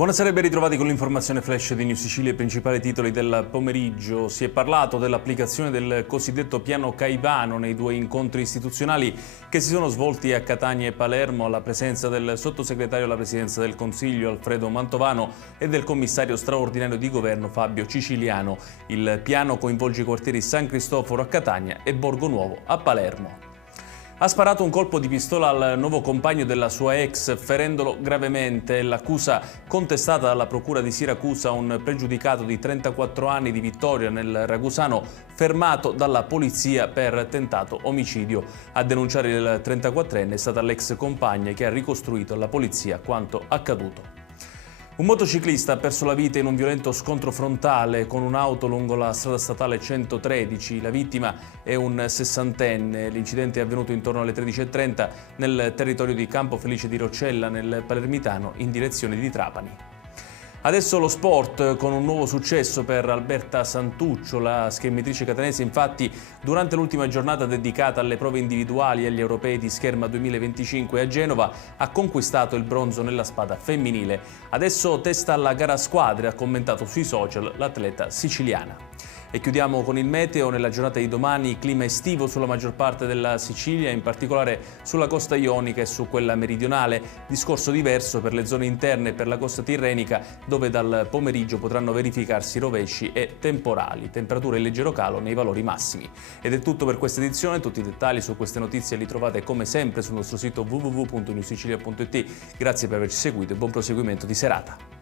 Buonasera e ben ritrovati con l'informazione flash di New Sicilia, i principali titoli del pomeriggio. Si è parlato dell'applicazione del cosiddetto piano Caivano nei due incontri istituzionali che si sono svolti a Catania e Palermo alla presenza del sottosegretario alla Presidenza del Consiglio Alfredo Mantovano e del commissario straordinario di governo Fabio Ciciliano. Il piano coinvolge i quartieri San Cristoforo a Catania e Borgo Nuovo a Palermo. Ha sparato un colpo di pistola al nuovo compagno della sua ex, ferendolo gravemente. L'accusa contestata dalla Procura di Siracusa a un pregiudicato di 34 anni di Vittoria nel Ragusano, fermato dalla polizia per tentato omicidio. A denunciare il 34enne è stata l'ex compagna che ha ricostruito alla polizia quanto accaduto. Un motociclista ha perso la vita in un violento scontro frontale con un'auto lungo la strada statale 113. La vittima è un sessantenne. L'incidente è avvenuto intorno alle 13:30 nel territorio di Campo Felice di Roccella, nel Palermitano, in direzione di Trapani. Adesso lo sport, con un nuovo successo per Alberta Santuccio. La schermitrice catanese, infatti, durante l'ultima giornata dedicata alle prove individuali e agli europei di scherma 2025 a Genova, ha conquistato il bronzo nella spada femminile. Adesso testa alla gara a squadre, ha commentato sui social l'atleta siciliana. E chiudiamo con il meteo. Nella giornata di domani clima estivo sulla maggior parte della Sicilia, in particolare sulla costa ionica e su quella meridionale. Discorso diverso per le zone interne e per la costa tirrenica, dove dal pomeriggio potranno verificarsi rovesci e temporali. Temperature in leggero calo nei valori massimi. Ed è tutto per questa edizione. Tutti i dettagli su queste notizie li trovate come sempre sul nostro sito www.newsicilia.it. Grazie per averci seguito e buon proseguimento di serata.